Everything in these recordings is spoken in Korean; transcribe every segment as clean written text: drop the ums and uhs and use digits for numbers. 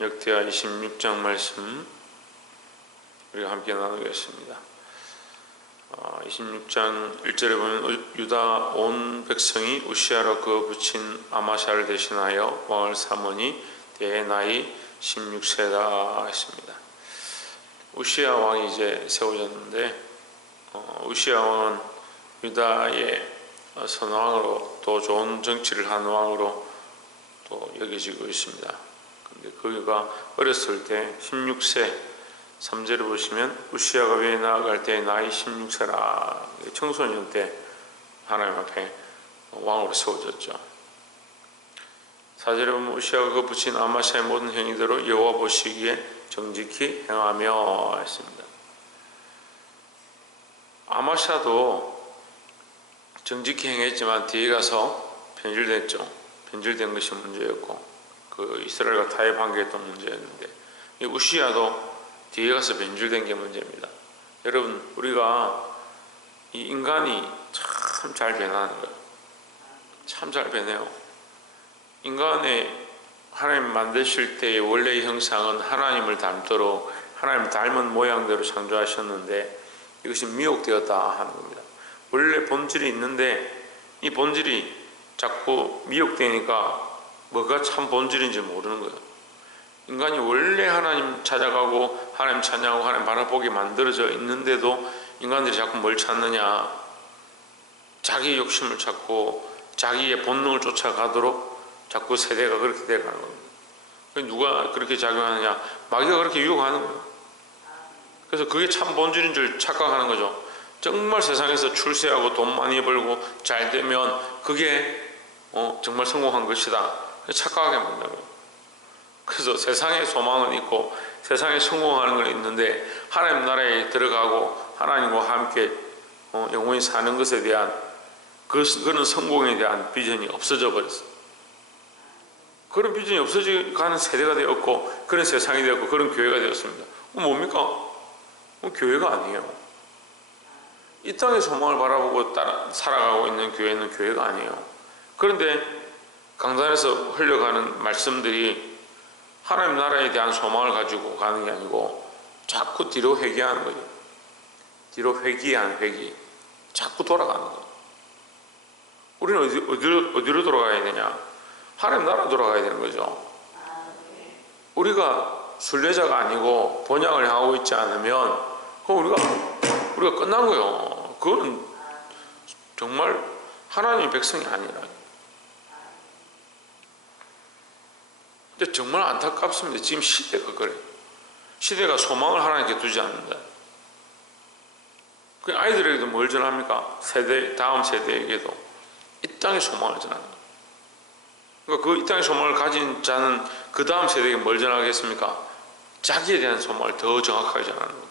역대하 26장 말씀 우리가 함께 나누겠습니다. 26장 1절에 보면 유다 온 백성이 우시아로 그어 붙인 아마샤를 대신하여 왕을 삼으니 대의 나이 16세다 했습니다. 우시아 왕이 이제 세워졌는데 우시아 왕은 유다의 선왕으로 또 좋은 정치를 한 왕으로 또 여겨지고 있습니다. 근데 그가 어렸을 때 16세 3절을 보시면 우시아가 왜 나아갈 때 나이 16세라 청소년 때 하나님 앞에 왕으로 세워졌죠. 4절에 보면 우시아가 그 붙인 아마샤의 모든 행위대로 여호와 보시기에 정직히 행하며 했습니다. 아마샤도 정직히 행했지만 뒤에 가서 변질됐죠. 변질된 것이 문제였고 그 이스라엘과 타협한 게 또 문제였는데 우시아도 뒤에 가서 변질된 게 문제입니다. 여러분 우리가 이 인간이 참 잘 변하는 거예요. 참 잘 변해요. 인간의 하나님 만드실 때의 원래의 형상은 하나님을 닮도록 하나님을 닮은 모양대로 창조하셨는데 이것이 미혹되었다 하는 겁니다. 원래 본질이 있는데 이 본질이 자꾸 미혹되니까 뭐가 참 본질인지 모르는 거예요. 인간이 원래 하나님 찾아가고 하나님 찬양하고 하나님 바라보게 만들어져 있는데도 인간들이 자꾸 뭘 찾느냐, 자기 욕심을 찾고 자기의 본능을 쫓아가도록 자꾸 세대가 그렇게 돼가는 겁니다. 누가 그렇게 작용하느냐, 마귀가 그렇게 유혹하는 거예요. 그래서 그게 참 본질인 줄 착각하는 거죠. 정말 세상에서 출세하고 돈 많이 벌고 잘 되면 그게 정말 성공한 것이다 착각하게 만든다는 거예요. 그래서 세상에 소망은 있고 세상에 성공하는 건 있는데 하나님 나라에 들어가고 하나님과 함께 영원히 사는 것에 대한 그런 성공에 대한 비전이 없어져 버렸어요. 그런 비전이 없어져가는 세대가 되었고 그런 세상이 되었고 그런 교회가 되었습니다. 뭡니까? 교회가 아니에요. 이 땅의 소망을 바라보고 살아가고 있는 교회는 교회가 아니에요. 그런데 강단에서 흘러가는 말씀들이 하나님 나라에 대한 소망을 가지고 가는 게 아니고 자꾸 뒤로 회귀하는 거죠. 뒤로 회귀하는 회귀. 자꾸 돌아가는 거예요. 우리는 어디로 돌아가야 되냐? 하나님 나라 돌아가야 되는 거죠. 우리가 순례자가 아니고 번향을 하고 있지 않으면 그럼 우리가 끝난 거예요. 그거는 정말 하나님의 백성이 아니라. 근데 정말 안타깝습니다. 지금 시대가 그래요. 시대가 소망을 하나님께 두지 않는다. 그 아이들에게도 뭘 전합니까? 다음 세대에게도 이 땅의 소망을 전하는 거예요. 그러니까 그 이 땅의 소망을 가진 자는 그 다음 세대에게 뭘 전하겠습니까? 자기에 대한 소망을 더 정확하게 전하는 겁니다.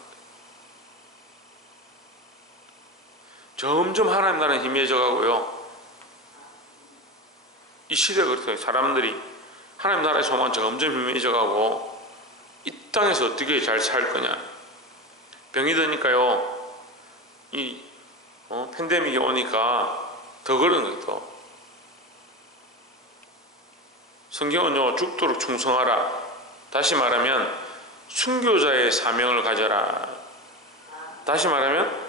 점점 하나님 나라는 희미해져 가고요. 이 시대가 그렇게 사람들이 하나님 나라의 소망은 점점 희미해져 가고 이 땅에서 어떻게 잘 살 거냐. 병이 드니까요. 이 팬데믹이 오니까 더 그런 거예요. 더. 성경은요. 죽도록 충성하라. 다시 말하면 순교자의 사명을 가져라. 다시 말하면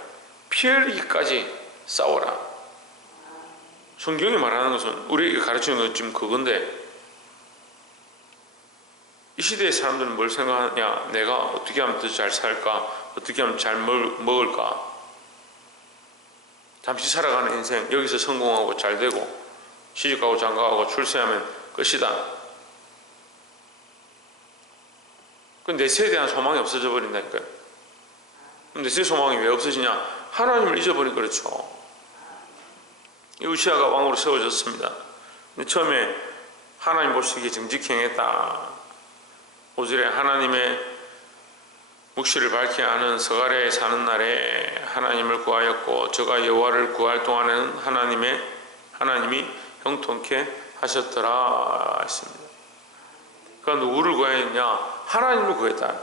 피 흘리기까지 싸워라. 성경이 말하는 것은 우리에게 가르치는 건 지금 그건데 이 시대의 사람들은 뭘 생각하냐? 내가 어떻게 하면 더 잘 살까? 어떻게 하면 잘 먹을까? 잠시 살아가는 인생 여기서 성공하고 잘 되고 시집가고 장가가고 출세하면 끝이다. 그럼 내 세에 대한 소망이 없어져 버린다니까요. 그럼 내 세의 소망이 왜 없어지냐? 하나님을 잊어버린 그렇죠. 우시아가 왕으로 세워졌습니다. 근데 처음에 하나님 보시기에 정직히 행했다. 5절에 하나님의 묵시를 밝히 아는 서갈에 사는 날에 하나님을 구하였고 저가 여호와를 구할 동안에는 하나님이 형통케 하셨더라 했습니다. 그러니까 누구를 구하였냐? 하나님을 구했다.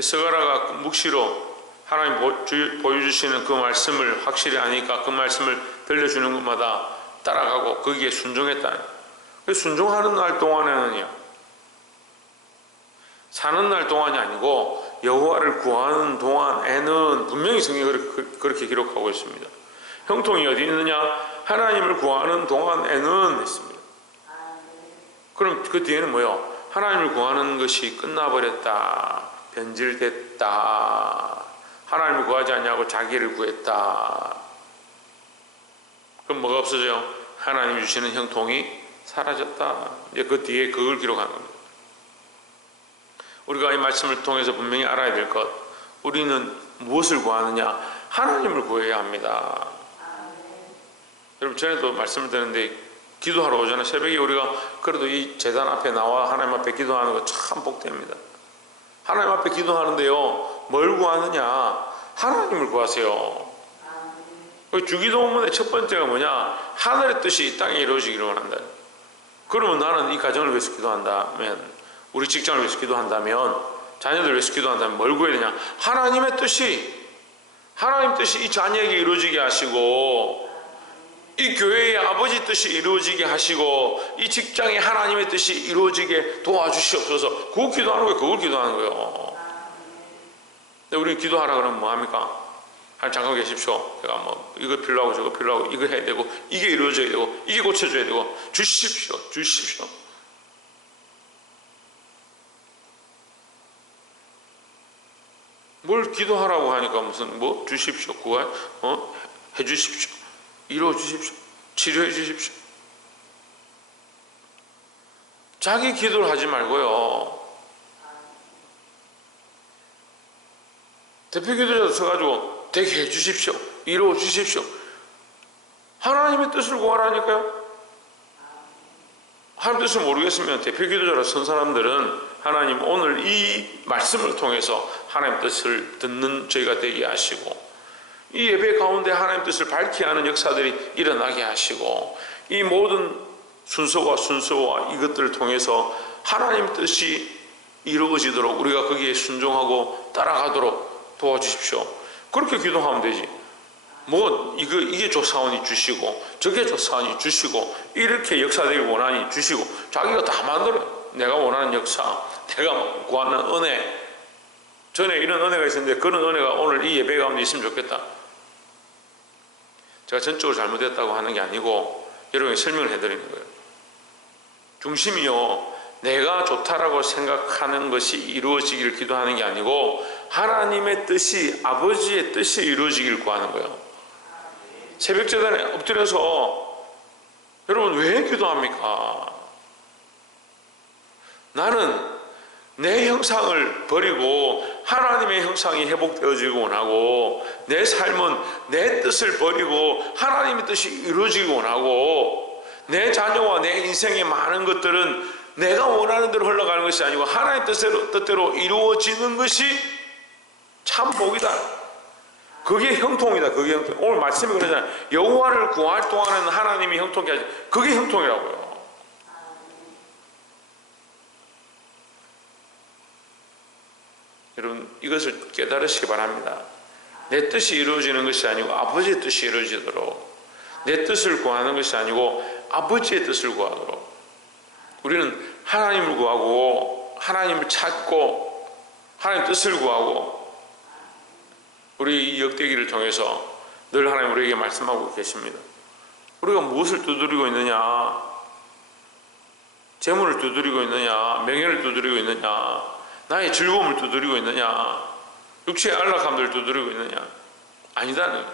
서가라가 묵시로 하나님 보여주시는 그 말씀을 확실히 아니까 그 말씀을 들려주는 것마다 따라가고 거기에 순종했다. 순종하는 날 동안에는요 사는 날 동안이 아니고 여호와를 구하는 동안에는 분명히 성경이 그렇게 기록하고 있습니다. 형통이 어디 있느냐? 하나님을 구하는 동안에는 있습니다. 그럼 그 뒤에는 뭐요? 하나님을 구하는 것이 끝나버렸다, 변질됐다, 하나님을 구하지 않냐고 자기를 구했다. 그럼 뭐가 없어져요? 하나님이 주시는 형통이 사라졌다. 이제 그 뒤에 그걸 기록하는 겁니다. 우리가 이 말씀을 통해서 분명히 알아야 될 것, 우리는 무엇을 구하느냐? 하나님을 구해야 합니다. 여러분, 전에도 말씀을 드렸는데 기도하러 오잖아요. 새벽에 우리가 그래도 이 제단 앞에 나와 하나님 앞에 기도하는 거 참 복됩니다. 하나님 앞에 기도하는데요, 뭘 구하느냐? 하나님을 구하세요. 주기도문의 첫 번째가 뭐냐? 하늘의 뜻이 이 땅에 이루어지기를 원한다. 그러면 나는 이 가정을 위해서 기도한다면, 우리 직장을 위해서 기도한다면, 자녀들 위해서 기도한다면 뭘 구해야 되냐? 하나님의 뜻이, 하나님 뜻이 이 자녀에게 이루어지게 하시고, 이 교회의 아버지 뜻이 이루어지게 하시고, 이 직장의 하나님의 뜻이 이루어지게 도와주시옵소서. 그거 기도하는 거예요. 그걸 기도하는 거예요. 근데 우리 기도하라 그러면 뭐 합니까? 잠깐 계십시오. 제가 뭐 이거 필요하고 저거 필요하고 이거 해야 되고 이게 이루어져야 되고 이게 고쳐져야 되고 주십시오. 주십시오. 뭘 기도하라고 하니까 무슨 뭐 주십시오. 구할 해 주십시오. 이루어 주십시오. 치료해 주십시오. 자기 기도를 하지 말고요. 대표 기도자도 서가지고 되게 해 주십시오. 이루어 주십시오. 하나님의 뜻을 구하라니까요. 하나님 뜻을 모르겠으면 대표 기도자로 선 사람들은 하나님 오늘 이 말씀을 통해서 하나님 뜻을 듣는 저희가 되게 하시고, 이 예배 가운데 하나님 뜻을 밝게 하는 역사들이 일어나게 하시고, 이 모든 순서와 이것들을 통해서 하나님 뜻이 이루어지도록 우리가 거기에 순종하고 따라가도록 도와주십시오. 그렇게 기도하면 되지. 뭐 이게 조사원이 주시고 저게 조사원이 주시고 이렇게 역사되길 원하니 주시고 자기가 다 만들어요. 내가 원하는 역사, 내가 구하는 은혜. 전에 이런 은혜가 있었는데 그런 은혜가 오늘 이 예배 가운데 있으면 좋겠다. 제가 전적으로 잘못했다고 하는 게 아니고 여러분에게 설명을 해드리는 거예요. 중심이요, 내가 좋다라고 생각하는 것이 이루어지기를 기도하는 게 아니고 하나님의 뜻이, 아버지의 뜻이 이루어지기를 구하는 거예요. 새벽 제단에 엎드려서 여러분 왜 기도합니까? 나는 내 형상을 버리고 하나님의 형상이 회복되어지기 원하고, 내 삶은 내 뜻을 버리고 하나님의 뜻이 이루어지기 원하고, 내 자녀와 내 인생의 많은 것들은 내가 원하는 대로 흘러가는 것이 아니고 하나님의 뜻대로 이루어지는 것이 참 복이다. 그게 형통이다. 그게 형통. 오늘 말씀이 그러잖아요. 여호와를 구할 동안에는 하나님이 형통케 하지. 그게 형통이라고요. 여러분 이것을 깨달으시기 바랍니다. 내 뜻이 이루어지는 것이 아니고 아버지의 뜻이 이루어지도록, 내 뜻을 구하는 것이 아니고 아버지의 뜻을 구하도록 우리는 하나님을 구하고 하나님을 찾고 하나님 뜻을 구하고, 우리 이 역대기를 통해서 늘 하나님 우리에게 말씀하고 계십니다. 우리가 무엇을 두드리고 있느냐? 재물을 두드리고 있느냐? 명예를 두드리고 있느냐? 나의 즐거움을 두드리고 있느냐? 육체의 안락함을 두드리고 있느냐? 아니다는.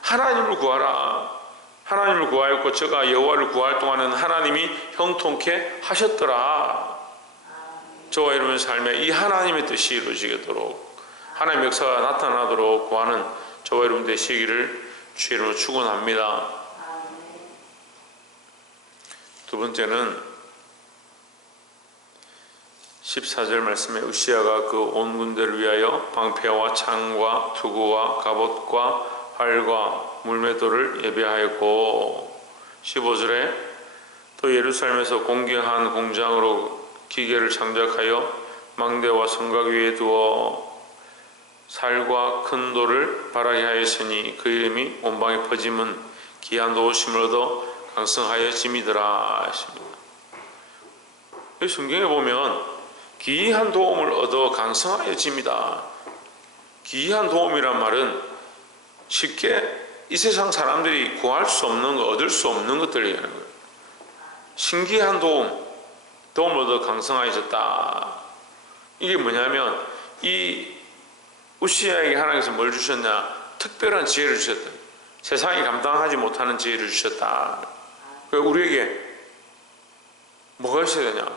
하나님을 구하라. 하나님을 구하였고 저가 여호와를 구할 동안은 하나님이 형통케 하셨더라. 저와 여러분의 삶에 이 하나님의 뜻이 이루어지도록, 하나님의 역사가 나타나도록 구하는 저와 여러분 되시기를 주의 이름으로 축원합니다. 두 번째는 14절 말씀에 우시아가 그 온 군대를 위하여 방패와 창과 투구와 갑옷과 활과 물매도를 예배하였고, 15절에 또 예루살렘에서 공경한 공장으로 기계를 장작하여 망대와 성곽 위에 두어 살과 큰 돌을 바라게 하였으니 그 이름이 온 방에 퍼짐은 기한 도우심을 얻어 강성하여 짐이더라 하십니다. 이 성경에 보면 기이한 도움을 얻어 강성하여집니다. 기이한 도움이란 말은 쉽게 이 세상 사람들이 구할 수 없는 것, 얻을 수 없는 것들을 얘기하는 거예요. 신기한 도움을 얻어 강성하여졌다. 이게 뭐냐면 이 우시야에게 하나님께서 뭘 주셨냐? 특별한 지혜를 주셨다. 세상이 감당하지 못하는 지혜를 주셨다. 그러니까 우리에게 뭐가 있어야 되냐?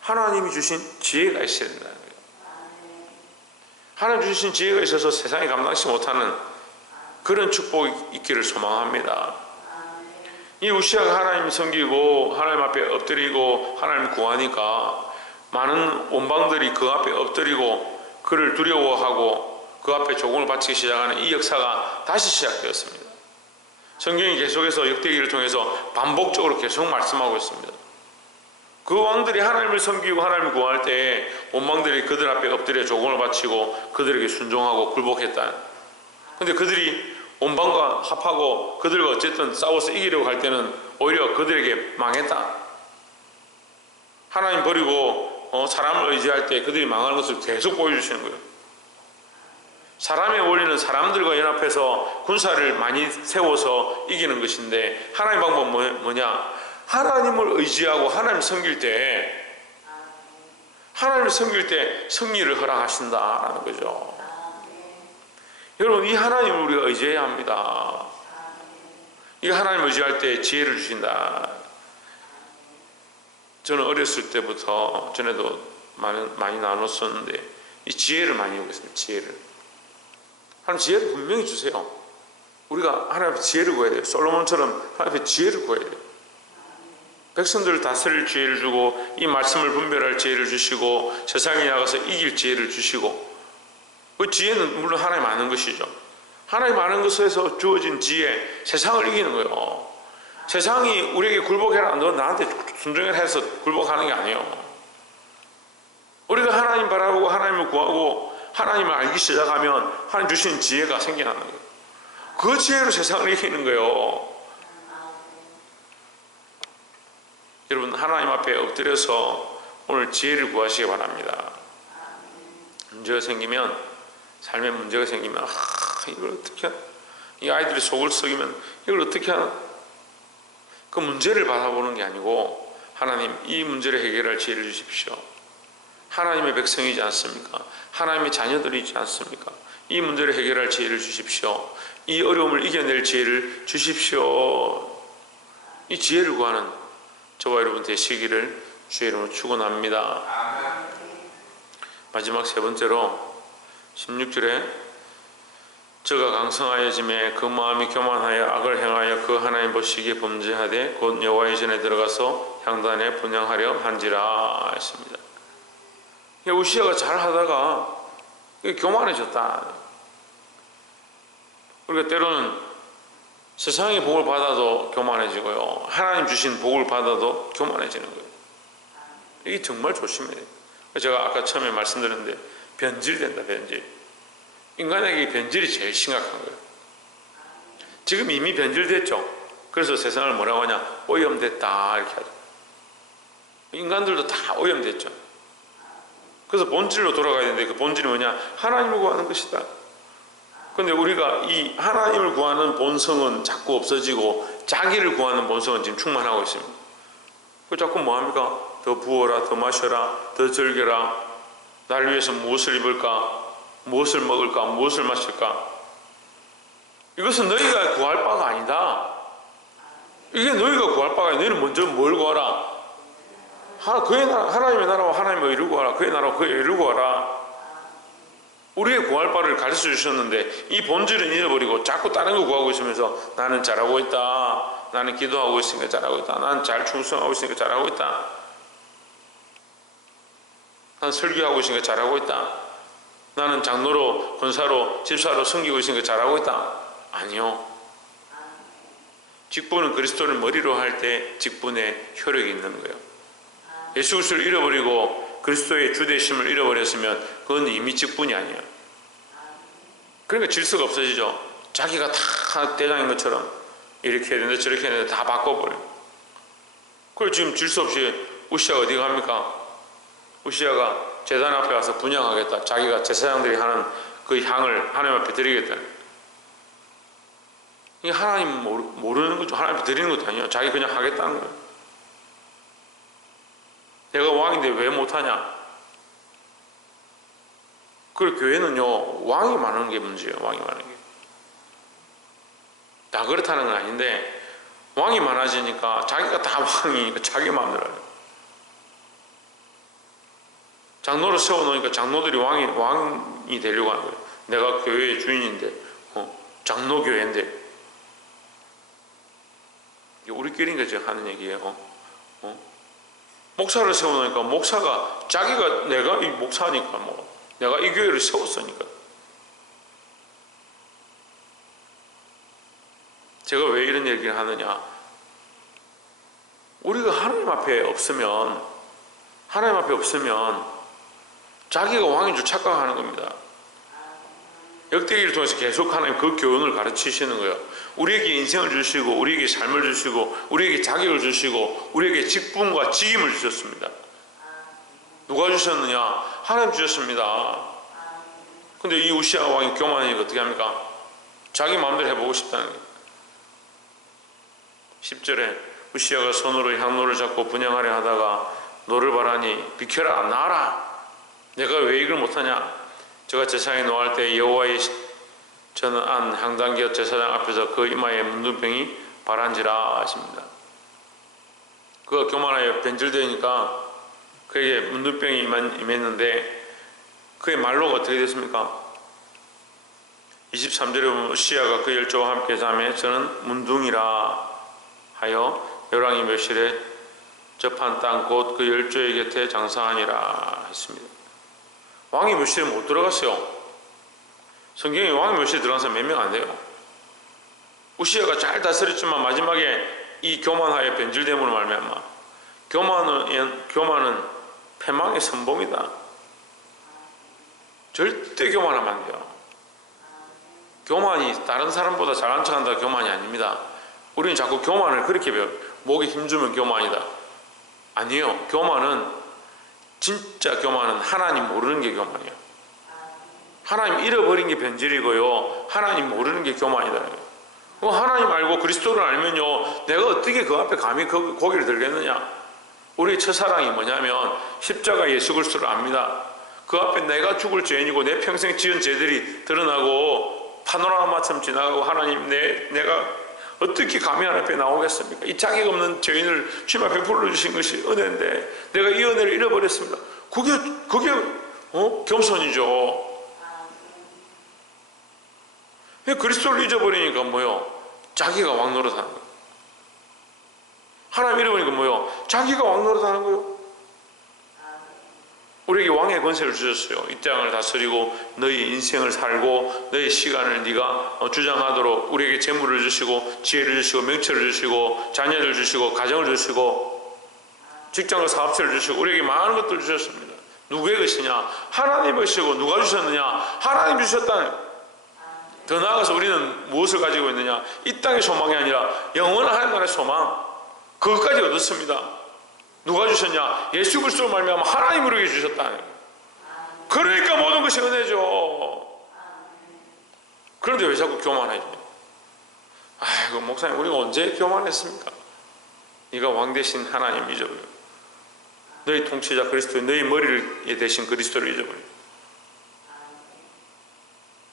하나님이 주신 지혜가 있어야 된다는 거예요. 하나님 주신 지혜가 있어서 세상이 감당치 못하는 그런 축복이 있기를 소망합니다. 이 우시야가 하나님 섬기고 하나님 앞에 엎드리고 하나님 구하니까 많은 원방들이 그 앞에 엎드리고 그를 두려워하고 그 앞에 조공을 바치기 시작하는 이 역사가 다시 시작되었습니다. 성경이 계속해서 역대기를 통해서 반복적으로 계속 말씀하고 있습니다. 그 왕들이 하나님을 섬기고 하나님을 구할 때 원방들이 그들 앞에 엎드려 조공을 바치고 그들에게 순종하고 굴복했다. 근데 그들이 원방과 합하고 그들과 어쨌든 싸워서 이기려고 할 때는 오히려 그들에게 망했다. 하나님 버리고 사람을 의지할 때 그들이 망하는 것을 계속 보여주시는 거예요. 사람의 원리는 사람들과 연합해서 군사를 많이 세워서 이기는 것인데 하나님 방법은 뭐냐? 하나님을 의지하고 하나님 섬길 때 하나님을 섬길 때 승리를 허락하신다라는 거죠. 여러분, 이 하나님을 우리가 의지해야 합니다. 이 하나님을 의지할 때 지혜를 주신다. 저는 어렸을 때부터 전에도 많이 나눴었는데 이 지혜를 많이 요구했습니다. 지혜를. 하나님 지혜를 분명히 주세요. 우리가 하나님 앞에 지혜를 구해야 돼요. 솔로몬처럼 하나님 앞에 지혜를 구해야 돼요. 백성들을 다스릴 지혜를 주고 이 말씀을 분별할 지혜를 주시고 세상에 나가서 이길 지혜를 주시고, 그 지혜는 물론 하나님 아는 것이죠. 하나님 아는 것에서 주어진 지혜, 세상을 이기는 거예요. 세상이 우리에게 굴복해라, 너 나한테 순종해라 해서 굴복하는 게 아니에요. 우리가 하나님 바라보고 하나님을 구하고 하나님을 알기 시작하면 하나님 주시는 지혜가 생겨나는 거예요. 그 지혜로 세상을 이기는 거예요. 여러분, 하나님 앞에 엎드려서 오늘 지혜를 구하시기 바랍니다. 문제가 생기면, 삶에 문제가 생기면 이걸 어떻게 하나? 이 아이들이 속을 썩이면 이걸 어떻게 하나? 그 문제를 바라보는 게 아니고 하나님, 이 문제를 해결할 지혜를 주십시오. 하나님의 백성이지 않습니까? 하나님의 자녀들이지 않습니까? 이 문제를 해결할 지혜를 주십시오. 이 어려움을 이겨낼 지혜를 주십시오. 이 지혜를 구하는 저와 여러분 되시기를 주의 이름으로 축원합니다. 마지막 세 번째로 16절에 저가 강성하여짐에 그 마음이 교만하여 악을 행하여 그 하나님 보시기에 범죄하되 곧 여호와의 전에 들어가서 향단에 분향하려 한지라 했습니다. 우시야가 잘 하다가 교만해졌다. 우리가 때로는 세상의 복을 받아도 교만해지고요, 하나님 주신 복을 받아도 교만해지는 거예요. 이게 정말 조심해야 돼요. 제가 아까 처음에 말씀드렸는데 변질된다. 변질. 인간에게 변질이 제일 심각한 거예요. 지금 이미 변질됐죠. 그래서 세상을 뭐라고 하냐? 오염됐다 이렇게 하죠. 인간들도 다 오염됐죠. 그래서 본질로 돌아가야 되는데 그 본질이 뭐냐? 하나님을 구하는 것이다. 그런데 우리가 이 하나님을 구하는 본성은 자꾸 없어지고 자기를 구하는 본성은 지금 충만하고 있습니다. 그 자꾸 뭐합니까? 더 부어라, 더 마셔라, 더 즐겨라, 날 위해서 무엇을 입을까, 무엇을 먹을까, 무엇을 마실까. 이것은 너희가 구할 바가 아니다. 이게 너희가 구할 바가 아니라 너희는 먼저 뭘 구하라? 그의 나라, 하나님의 나라와 하나님의 의를 구하라. 그의 나라와 그의 의를 구하라. 우리의 구할 바를 가르쳐 주셨는데 이 본질은 잃어버리고 자꾸 다른 거 구하고 있으면서 나는 잘하고 있다, 나는 기도하고 있으니까 잘하고 있다, 나는 잘 충성하고 있으니까 잘하고 있다, 나는 설교하고 있으니까 잘하고 있다, 나는 장로로, 권사로, 집사로 섬기고 있으니까 잘하고 있다. 아니요. 직분은 그리스도를 머리로 할 때 직분에 효력이 있는 거예요. 예수 그리스도를 잃어버리고 그리스도의 주되심을 잃어버렸으면 그건 이미 직분이 아니에요. 그러니까 질서가 없어지죠. 자기가 다 대장인 것처럼 이렇게 해야 되는데 저렇게 해야 되는데 다 바꿔버려요. 그래서 지금 질서 없이 우시야가 어디 갑니까? 우시야가 제단 앞에 가서 분향하겠다. 자기가 제사장들이 하는 그 향을 하나님 앞에 드리겠다. 이게 하나님 모르는 거죠. 하나님 앞에 드리는 것도 아니에요. 자기 그냥 하겠다는 거예요. 내가 왕인데 왜 못하냐? 그리고 교회는요, 왕이 많은 게 문제예요. 왕이 많은 게. 다 그렇다는 건 아닌데, 왕이 많아지니까 자기가 다 왕이니까 자기 마음대로 해요. 장로를 세워놓으니까 장로들이 왕이 되려고 하는 거예요. 내가 교회의 주인인데, 장로교회인데. 우리끼리인가 제가 하는 얘기예요. 목사를 세워놓으니까 목사가 자기가 내가 이 목사니까 내가 이 교회를 세웠으니까. 제가 왜 이런 얘기를 하느냐? 우리가 하나님 앞에 없으면 자기가 왕인 줄 착각하는 겁니다. 역대기를 통해서 계속 하나님 그 교훈을 가르치시는 거예요. 우리에게 인생을 주시고, 우리에게 삶을 주시고, 우리에게 자격을 주시고, 우리에게 직분과 직임을 주셨습니다. 누가 주셨느냐? 하나님 주셨습니다. 근데 이 우시아 왕이 교만하니까 어떻게 합니까? 자기 마음대로 해보고 싶다는 거예요. 10절에 우시아가 손으로 향로를 잡고 분향하려 하다가 너를 바라니 비켜라, 나라. 내가 왜 이걸 못하냐? 제가 제사장에 노할 때 여호와의 전안 향단기업 제사장 앞에서 그 이마에 문둥병이 바란지라 하십니다. 그가 교만하여 변질되니까 그에게 문둥병이 임했는데 그의 말로가 어떻게 됐습니까? 23절에 보면 우시아가 그 열조와 함께 자매 저는 문둥이라 하여 열왕이 멸실에 접한 땅 곧 그 열조의 곁에 장사하니라 했습니다. 왕이 멸실에 못 들어갔어요. 성경에 왕이 멸실에 들어간 사람 몇 명 안 돼요. 우시아가 잘 다스렸지만 마지막에 이 교만하여 변질됨으로 말미암아 교만은 패망의 선봉이다. 절대 교만하면 안 돼요. 교만이 다른 사람보다 잘난 척한다 교만이 아닙니다. 우리는 자꾸 교만을 그렇게 배워요. 목에 힘주면 교만이다. 아니에요. 진짜 교만은 하나님 모르는 게 교만이에요. 하나님 잃어버린 게 변질이고요. 하나님 모르는 게 교만이다. 하나님 알고 그리스도를 알면요, 내가 어떻게 그 앞에 감히 고개를 들겠느냐? 우리의 첫사랑이 뭐냐면 십자가 예수 그리스도를 압니다. 그 앞에 내가 죽을 죄인이고 내 평생 지은 죄들이 드러나고 파노라마처럼 지나가고 하나님 내가 어떻게 감히 하나님 앞에 나오겠습니까? 이 자격 없는 죄인을 주님 앞에 불러주신 것이 은혜인데 내가 이 은혜를 잃어버렸습니다. 그게 겸손이죠. 그리스도를 잊어버리니까 자기가 왕 노릇하는 거예요. 하나님 잃어버리니까 자기가 왕 노릇하는 거예요. 우리에게 왕의 권세를 주셨어요. 이 땅을 다스리고 너희 인생을 살고 너희 시간을 네가 주장하도록 우리에게 재물을 주시고 지혜를 주시고 명철을 주시고 자녀를 주시고 가정을 주시고 직장과 사업체를 주시고 우리에게 많은 것들을 주셨습니다. 누구의 것이냐? 하나님의 것이고 누가 주셨느냐? 하나님 주셨다는 거예요. 더 나아가서 우리는 무엇을 가지고 있느냐? 이 땅의 소망이 아니라 영원한 하나님 나라의 소망, 그것까지 얻었습니다. 누가 주셨냐? 예수 그리스도로 말미암아 하나님 우리에게 주셨다는 거예요. 그러니까 모든 것이 은혜죠. 그런데 왜 자꾸 교만해지냐? 아이고 목사님, 우리가 언제 교만했습니까? 네가 왕 대신 하나님 잊어버려. 너희 통치자 그리스도, 너희 머리를 대신 그리스도를 잊어버려.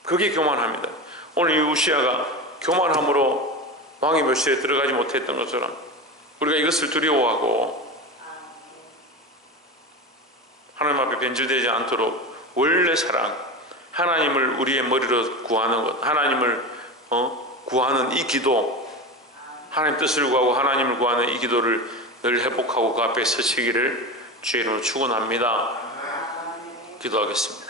그게 교만합니다. 오늘 이 우시아가 교만함으로 왕의 멸실에 들어가지 못했던 것처럼 우리가 이것을 두려워하고 하나님 앞에 변질되지 않도록 원래 사랑, 하나님을 우리의 머리로 구하는 것, 하나님을 구하는 이 기도, 하나님 뜻을 구하고 하나님을 구하는 이 기도를 늘 회복하고 그 앞에 서시기를 주의 이름으로 축원합니다. 기도하겠습니다.